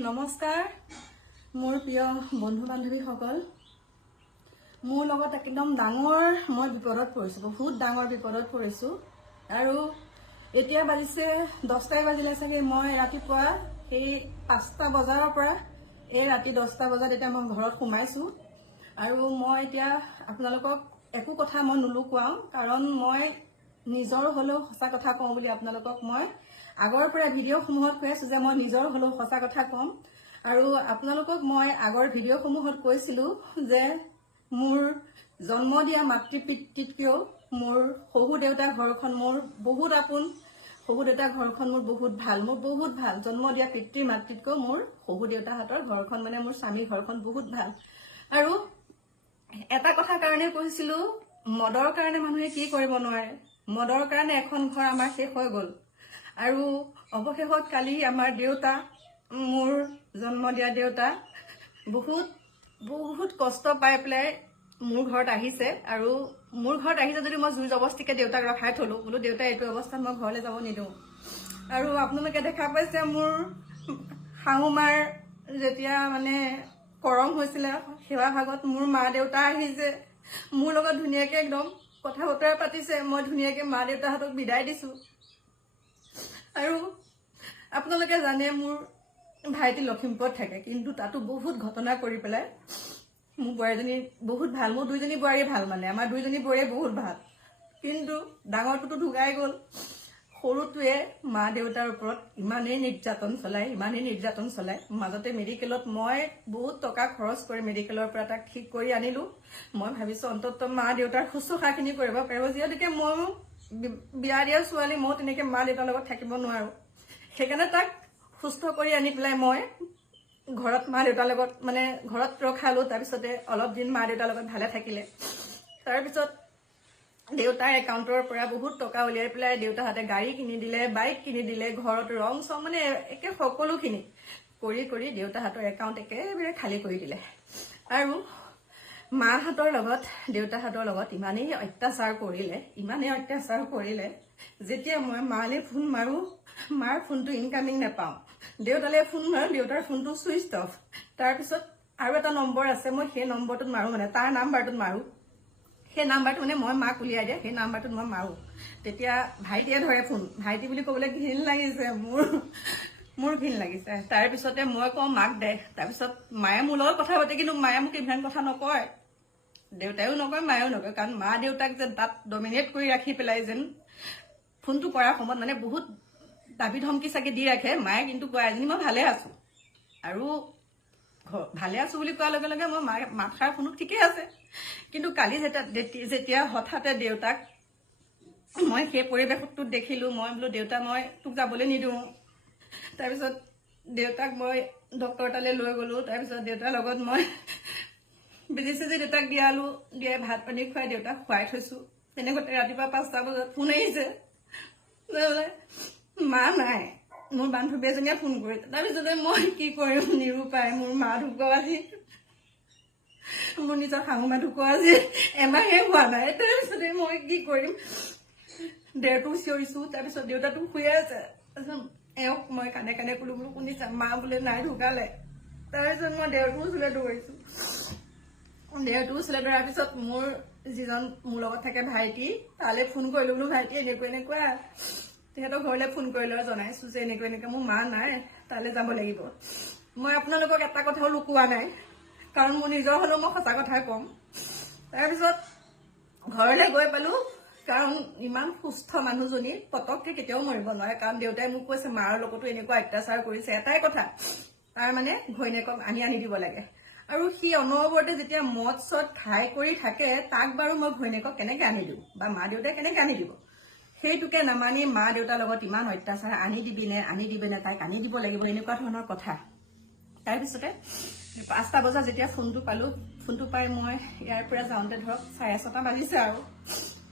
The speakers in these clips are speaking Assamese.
নমস্কাৰ মোৰ প্ৰিয় বন্ধু বান্ধৱীসকল মোৰ লগত একদম ডাঙৰ মই বিপদত পৰিছোঁ বহুত ডাঙৰ বিপদত পৰিছোঁ আৰু এতিয়া বাজিছে 10টা বাজিলে চাগে মই ৰাতিপুৱা এই 5টা বজাৰ পৰা এই ৰাতি 10টা বজাত এতিয়া মই ঘৰত সোমাইছোঁ আৰু মই এতিয়া আপোনালোকক একো কথা মই নুলুকুৱাও কাৰণ মই নিজৰ হলেও সঁচা কথা কওঁ বুলি আপোনালোকক মই আগৰ পৰা ভিডিঅ'সমূহত কৈ আছো যে মই নিজৰ হলেও সঁচা কথা কম আৰু আপোনালোকক মই আগৰ ভিডিঅ'সমূহত কৈছিলো যে মোৰ জন্ম দিয়া মাতৃ পিতৃতকৈও মোৰ শহু দেউতা ঘৰখন মোৰ বহুত আপোন শহু দেউতা ঘৰখন মোৰ বহুত ভাল জন্ম দিয়া পিতৃ মাতৃতকৈ মোৰ শহু দেউতাহঁতৰ ঘৰখন মানে মোৰ স্বামী ঘৰখন বহুত ভাল আৰু এটা কথা কাৰণে কৈছিলো মদৰ কাৰণে মানুহে কি কৰিব নোৱাৰে মদৰ কাৰণে এখন ঘৰ আমাৰ শেষ হৈ গ'ল আৰু অৱশেষত কালি আমাৰ দেউতা মোৰ জন্ম দিয়া দেউতা বহুত কষ্ট পাই পেলাই মোৰ ঘৰত আহিছে আৰু মোৰ ঘৰত আহিছে যদি মই জুই জবস্তিকে দেউতাক ৰখাই থলো বোলো দেউতা এইটো অৱস্থাত মই ঘৰলৈ যাব নিদিওঁ আৰু আপোনালোকে দেখা পাইছে মোৰ শাহুমাৰ যেতিয়া মানে কৰম হৈছিলে সেৱা ভাগত মোৰ মা দেউতা আহিছে মোৰ লগত ধুনীয়াকে একদম কথা বতৰা পাতিছে মই ধুনীয়াকে মা দেউতাহঁতক বিদায় দিছো আৰু আপোনালোকে জানে মোৰ ভাইটি লখিমপুৰত থাকে কিন্তু তাতো বহুত ঘটনা কৰি পেলাই মোৰ বোৱাৰীজনী বহুত ভাল মোৰ দুইজনী বোৱাৰী ভাল মানে আমাৰ দুইজনী বোৱাৰী বহুত ভাল কিন্তু ডাঙৰটোতো ঢুকাই গ'ল সৰুটোৱে মা দেউতাৰ ওপৰত ইমানেই নিৰ্যাতন চলাই মাজতে মেডিকেলত মই বহুত টকা খৰচ কৰি মেডিকেলৰ পৰা তাক ঠিক কৰি আনিলো মই ভাবিছো অন্ততঃ মা দেউতাৰ শুশ্ৰূষাখিনি কৰিব পাৰিব যিহেতুকে ময়ো বিয়া দিয়া ছোৱালী মই তেনেকে মা দেউতাৰ লগত থাকিব নোৱাৰো সেইকাৰণে তাক সুস্থ কৰি আনি পেলাই মই ঘৰত মা দেউতাৰ লগত মানে ঘৰত ৰখালো তাৰপিছতে অলপ দিন মা দেউতাৰ লগত ভালে থাকিলে তাৰপিছত দেউতাৰ একাউণ্টৰ পৰা বহুত টকা উলিয়াই পেলাই দেউতাহঁতে গাড়ী কিনি দিলে বাইক কিনি দিলে ঘৰত ৰং চং মানে একে সকলোখিনি কৰি দেউতাহঁতৰ একাউণ্ট একেবাৰে খালী কৰি দিলে আৰু মাহঁতৰ লগত দেউতাহঁতৰ লগত ইমানেই অত্যাচাৰ কৰিলে যেতিয়া মই মালে ফোন মাৰো মাৰ ফোনটো ইনকামিং নাপাওঁ দেউতালে ফোন মাৰো দেউতাৰ ফোনটো ছুইচ অফ তাৰপিছত আৰু এটা নম্বৰ আছে মই সেই নম্বৰটোত মাৰো মানে তাৰ নাম্বাৰটোত মাৰো সেই নাম্বাৰটো মানে মই মাক উলিয়াই দিয়ে সেই নাম্বাৰটোত মই মাৰো তেতিয়া ভাইটিয়ে ধৰে ফোন ভাইটি বুলি ক'বলৈ ঘিণ লাগিছে মোৰ ঘিণ লাগিছে তাৰপিছতে মই কওঁ মাক দে তাৰপিছত মায়ে মোৰ লগত কথা পাতে কিন্তু মায়ে মোক ইমান কথা নকয় দেউতাইও নকয় মায়েও নকয় কাৰণ মা দেউতাক যেন তাত ডমিনেট কৰি ৰাখি পেলাই যেন ফোনটো কৰাৰ সময়ত মানে বহুত দাবী ধমকি চাগে দি ৰাখে মায়ে কিন্তু কয় এজনী মই ভালে আছো আৰু ভালে আছো বুলি কোৱাৰ লগে লগে মই মাত খাৰ ফোনত ঠিকে আছে কিন্তু কালি যেতিয়া হঠাতে দেউতাক মই সেই পৰিৱেশটোত দেখিলো মই বোলো দেউতা মই তোক যাবলৈ নিদিওঁ তাৰপিছত দেউতাক মই ডক্টৰ তালৈ লৈ গলো তাৰপিছত দেউতাৰ লগত মই বেজি চেজি দেউতাক দিয়াই ভাত পানী খুৱাই দেউতাক খুৱাই থৈছো তেনেকুৱাতে ৰাতিপুৱা 5টা বজাত ফোন আহিছে মা নাই মোৰ বান্ধৱী এজনীয়ে ফোন কৰিছে তাৰপিছতে মই কি কৰিম নিৰুপায় মোৰ মা ঢুকোৱা আজি মোৰ নিজৰ শাহুমা ঢুকোৱা আজি এমাহে হোৱা নাই তাৰপিছতে মই কি কৰিম দেউতাকো চিঞৰিছো তাৰপিছত দেউতাটো শুয়ে আছে তাৰপিছত এওঁক মই কাণে কাণে কলো বোলো শুনিছা মা বোলে নাই ঢুকালে তাৰপিছত মই দেউতাকো ওচৰলৈ দৌৰিছো দৌৰাৰ পিছত মোৰ যিজন মোৰ লগত থাকে ভাইটি তালৈ ফোন কৰিলো বোলো ভাইটি এনেকুৱা তেহেঁতৰ ঘৰলৈ ফোন কৰিলে জনাইছো যে এনেকুৱা মোৰ মা নাই তালৈ যাব লাগিব মই আপোনালোকক এটা কথাও লুকুৱা নাই কাৰণ মোৰ নিজৰ হলেও মই সঁচা কথাই কম তাৰপিছত ঘৰলৈ গৈ পালো কাৰণ ইমান সুস্থ মানুহজনী পতককে কেতিয়াও মৰিব নোৱাৰে কাৰণ দেউতাই মোক কৈছে মাৰ লগতো এনেকুৱা অত্যাচাৰ কৰিছে এটাই কথা তাৰ মানে ঘৈণীয়েকক আনি দিব লাগে আৰু সি অনবৰতে যেতিয়া মদ চদ খাই কৰি থাকে তাক বাৰু মই ঘৈণীয়েকক কেনেকে আনি দিওঁ বা মা দেউতাই কেনেকে আনি দিব সেইটোকে নামানি মা দেউতাৰ লগত ইমান অত্যাচাৰ আনি দিবি নে তাইক আনি দিব লাগিব এনেকুৱা ধৰণৰ কথা তাৰপিছতে 5টা বজাত যেতিয়া ফোনটো পালো ফোনটো পাই মই ইয়াৰ পৰা যাওঁতে ধৰক 6:30 বাজিছে আৰু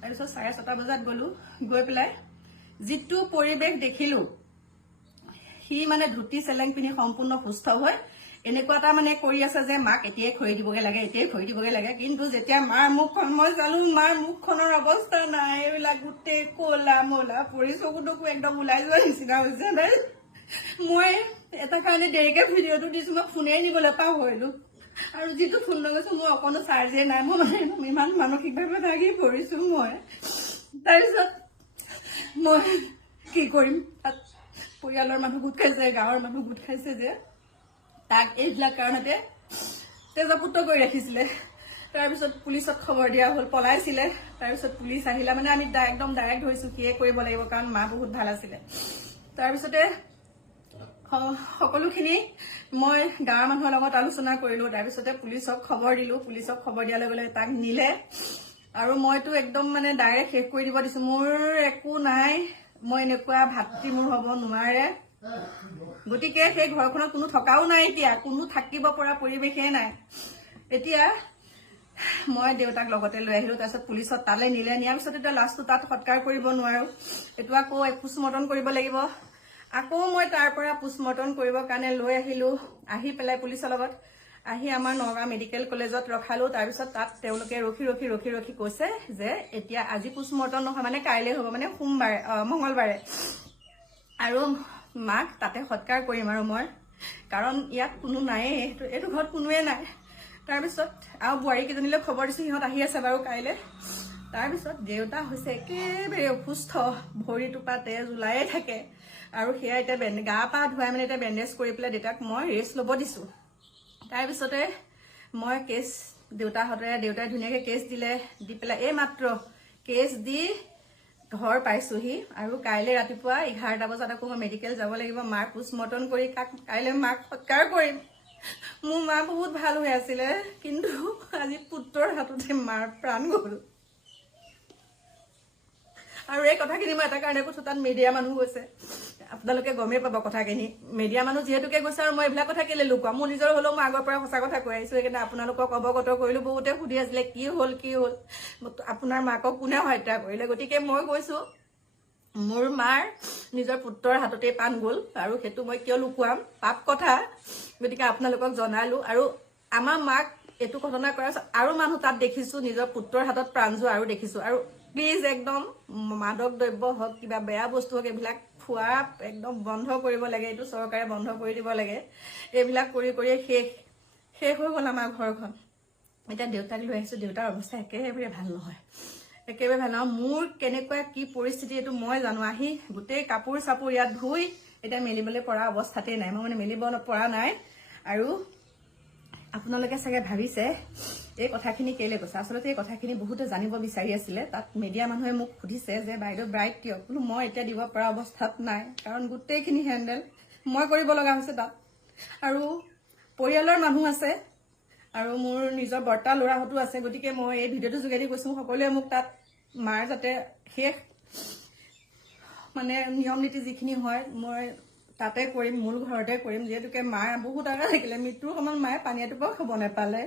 তাৰপিছত 6:30 বজাত গৈ পেলাই যিটো পৰিৱেশ দেখিলো সি মানে ধুতি চেলেং পিন্ধি সম্পূৰ্ণ সুস্থ হৈ এনেকুৱা এটা মানে কৰি আছে যে মাক এতিয়াই খৰি দিবগে লাগে কিন্তু যেতিয়া মাৰ মুখখন মই চালো মাৰ মুখখনৰ অৱস্থা নাই এইবিলাক গোটেই ক'লা মলা পৰি চকুটোকো একদম ওলাই যোৱা নিচিনা হৈছে নাই মই এটা কাৰণে দেৰিকে ভিডিঅ'টো দিছো, মই ফোনেই নিবলৈ পাহৰিলো। আৰু যিটো ফোন লৈ গৈছো মোৰ অকণো চাৰ্জে নাই, মই মানে ইমান মানসিকভাৱে ভাগি পৰিছো মই। তাৰপিছত মই কি কৰিম, তাত পৰিয়ালৰ মানুহ গোট খাইছে, গাঁৱৰ মানুহ গোট খাইছে যে তাক এইবিলাক কাৰণতে তেজপুত্ৰ কৰি ৰাখিছিলে। তাৰপিছত পুলিচত খবৰ দিয়া হ'ল, পলাইছিলে। তাৰপিছত পুলিচ আহিলে, মানে আমি একদম ডাইৰেক্ট ধৰিছো সিয়ে কৰিব লাগিব, কাৰণ মা বহুত ভাল আছিলে। তাৰপিছতে সকলোখিনি মই গাঁৱৰ মানুহৰ লগত আলোচনা কৰিলো। তাৰপিছতে পুলিচক খবৰ দিলো, পুলিচক খবৰ দিয়াৰ লগে লগে তাক নিলে। আৰু মইতো একদম মানে ডাইৰেক্ট শেষ কৰি দিব দিছো, মোৰ একো নাই, মই এনেকুৱা ভাতৃ মোৰ হ'ব নোৱাৰে। গতিকে সেই ঘৰখনত কোনো থকাও নাই, এতিয়া কোনো থাকিব পৰা পৰিৱেশেই নাই। এতিয়া মই দেউতাক লগতে লৈ আহিলো। তাৰপিছত পুলিচত তালৈ নিলে, নিয়াৰ পিছত এতিয়া লাষ্টটো তাত সৎকাৰ কৰিব নোৱাৰো, এইটো আকৌ পোষ্টমৰ্টম কৰিব লাগিব। আকৌ মই তাৰ পৰা পোষ্টমৰ্টম কৰিবৰ কাৰণে লৈ আহিলো। আহি পেলাই পুলিচৰ লগত আহি আমাৰ নগাঁও মেডিকেল কলেজত ৰখালো। তাৰপিছত তাত তেওঁলোকে ৰখি ৰখি ৰখি ৰখি কৈছে যে এতিয়া আজি পোষ্টমৰ্টম নহয়, মানে কাইলৈ হ'ব, মানে সোমবাৰে মঙলবাৰে, আৰু মাক তাতে সৎকাৰ কৰিম আৰু মই, কাৰণ ইয়াত কোনো নায়েই, এইটো ঘৰত কোনোৱে নাই। তাৰপিছত আৰু বোৱাৰীকেইজনীলৈ খবৰ দিছো, সিহঁত আহি আছে বাৰু কাইলৈ। তাৰপিছত দেউতা হৈছে একেবাৰে অসুস্থ, ভৰিটোৰ পৰা তেজ ওলায়ে থাকে। আৰু সেয়া এতিয়া গা পা ধুৱাই মানে এতিয়া বেণ্ডেজ কৰি পেলাই দেউতাক মই ৰেষ্ট ল'ব দিছো। তাৰপিছতে মই দেউতাই ধুনীয়াকৈ কেছ দিলে, দি পেলাই এই মাত্ৰ কেছ দি ঘৰ পাইছোহি। আৰু কাইলৈ ৰাতিপুৱা 11টা বজাত আকৌ মই মেডিকেল যাব লাগিব, মাৰ পোষ্টমৰ্টম কৰি কাইলৈ মাক সৎকাৰ কৰিম। মোৰ মা বহুত ভাল হৈ আছিলে, কিন্তু আজি পুত্ৰৰ হাততে মাৰ প্ৰাণ গ'ল। আৰু এই কথাখিনি মই এটা কাৰণে কৈছো, তাত মিডিয়া মানুহ গৈছে, আপোনালোকে গমেই পাব কথাখিনি। মিডিয়া মানুহ যিহেতুকে গৈছে, আৰু মই এইবিলাক কথা কেলে লুকুৱাম, মোৰ নিজৰ হলেও মই আগৰ পৰা সঁচা কথা কৈ আহিছো। সেইকাৰণে আপোনালোকক অৱগত কৰিলো। বহুতে সুধি আছিলে কি হ'ল আপোনাৰ মাকক কোনে হত্যা কৰিলে। গতিকে মই কৈছো মোৰ মাৰ নিজৰ পুত্ৰৰ হাততে প্ৰাণ গ'ল, আৰু সেইটো মই কিয় লুকুৱাম, পাপ কথা। গতিকে আপোনালোকক জনালো। আৰু আমাৰ মাক এইটো ঘটনা কৰাৰ পিছত আৰু মানুহ তাত দেখিছো নিজৰ পুত্ৰৰ হাতত প্ৰাণ যোৱা আৰু দেখিছো। আৰু প্লিজ একদম মাদক দ্ৰব্য হওক, কিবা বেয়া বস্তু হওক, এইবিলাক খোৱা একদম বন্ধ কৰিব লাগে, এইটো চৰকাৰে বন্ধ কৰি দিব লাগে। এইবিলাক কৰি কৰিয়ে শেষ হৈ গ'ল আমাৰ ঘৰখন। এতিয়া দেউতাক লৈ আহিছো, দেউতাৰ অৱস্থা একেবাৰে ভাল নহয়, একেবাৰে ভাল নহয়। মোৰ কেনেকুৱা কি পৰিস্থিতি এইটো মই জানো। আহি গোটেই কাপোৰ চাপোৰ ইয়াত ধুই এতিয়া মেলিবলৈ পৰা অৱস্থাতেই নাই, মই মানে মেলিব পৰা নাই। আৰু আপোনালোকে চাগে ভাবিছে এই কথাখিনি কেলে কৈছে। আচলতে এই কথাখিনি বহুতে জানিব বিচাৰি আছিলে। তাত মিডিয়া মানুহে মোক সুধিছে যে বাইদেউ ব্ৰাইট কিয়, বোলো মই এতিয়া দিব পৰা অৱস্থাত নাই, কাৰণ গোটেইখিনি হেণ্ডেল মই কৰিব লগা হৈছে তাত। আৰু পৰিয়ালৰ মানুহ আছে, আৰু মোৰ নিজৰ বৰ্তা ল'ৰাহঁতো আছে। গতিকে মই এই ভিডিঅ'টোৰ যোগেদি কৈছো, সকলোৱে মোক তাত মাৰ যাতে শেষ মানে নিয়ম নীতি যিখিনি হয় মই তাতে কৰিম, মূল ঘৰতে কৰিম। যিহেতুকে মাৰ বহুত আগা থাকিলে, মৃত্যুৰ সময়ত মায়ে পানী এটোপাও খাব নাপালে।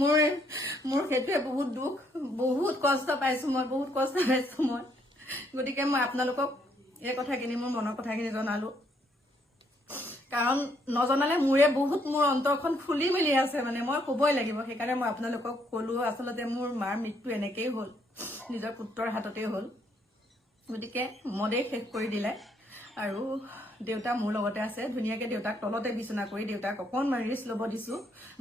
মোৰ সেইটোৱে বহুত দুখ, বহুত কষ্ট পাইছো মই, বহুত কষ্ট পাইছো মই। গতিকে মই আপোনালোকক এই কথাখিনি, মোৰ মনৰ কথাখিনি জনালো, কাৰণ নজনালে মোৰ অন্তৰখন খুলি মেলি আছে, মানে মই ক'বই লাগিব। সেইকাৰণে মই আপোনালোকক ক'লো। আচলতে মোৰ মাৰ মৃত্যু এনেকেই হ'ল, নিজৰ পুত্ৰৰ হাততেই হ'ল। গতিকে মদেই শেষ কৰি দিলে। আৰু দেউতা মোৰ লগতে আছে, ধুনীয়াকে দেউতাক তলতে বিচনা কৰি দেউতাক অকণমান ৰেষ্ট ল'ব দিছো।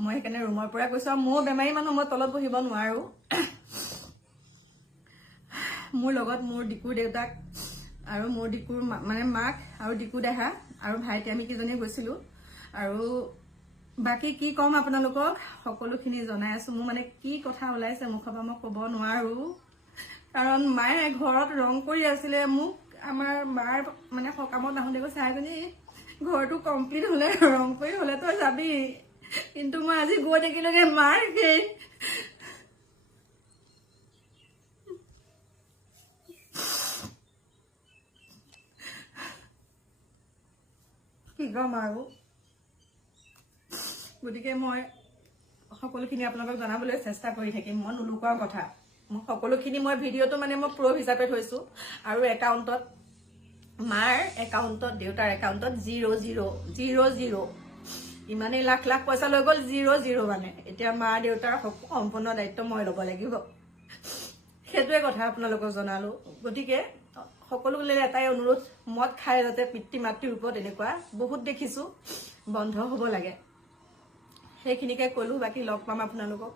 মই সেইকাৰণে ৰুমৰ পৰা কৈছো, আৰু মোৰ বেমাৰী মানুহ, মই তলত বহিব নোৱাৰো। মোৰ লগত মোৰ ডিকুৰ দেউতাক আৰু মোৰ ডিকুৰ মানে মাক আৰু ডিকু দেহা আৰু ভাইটি, আমি কেইজনী গৈছিলো। আৰু বাকী কি ক'ম আপোনালোকক, সকলোখিনি জনাই আছো। মোৰ মানে কি কথা ওলাইছে মুখৰ পৰা মই ক'ব নোৱাৰো, কাৰণ মায়ে ঘৰত ৰং কৰি আছিলে। মোক আমাৰ মাৰ মানে সকামত আহোঁতে কৈছে, আইজনী ঘৰটো কমপ্লিট হলে, ৰং কৰি হলে তই যাবি। কিন্তু মই আজি গৈ দেখিলোগে মাৰ সেই কি ক'ম আৰু। গতিকে মই সকলোখিনি আপোনালোকক জনাবলৈ চেষ্টা কৰি থাকিম, মই নুলুকোৱা কথা। মই সকলোখিনি মই ভিডিঅ'টো মানে মই প্ৰুফ হিচাপে থৈছো। আৰু একাউণ্টত, মাৰ একাউণ্টত, দেউতাৰ একাউণ্টত 0 ইমানেই লাখ লাখ পইচা লৈ গ'ল, 0 মানে। এতিয়া মা দেউতাৰ সম্পূৰ্ণ দায়িত্ব মই ল'ব লাগিব, সেইটোৱে কথা আপোনালোকক জনালো। গতিকে সকলোলৈ এটাই অনুৰোধ, মদ খাই যাতে পিতৃ মাতৃৰ ওপৰত এনেকুৱা বহুত দেখিছোঁ, বন্ধ হ'ব লাগে। সেইখিনিকে ক'লো, বাকী লগ পাম আপোনালোকক।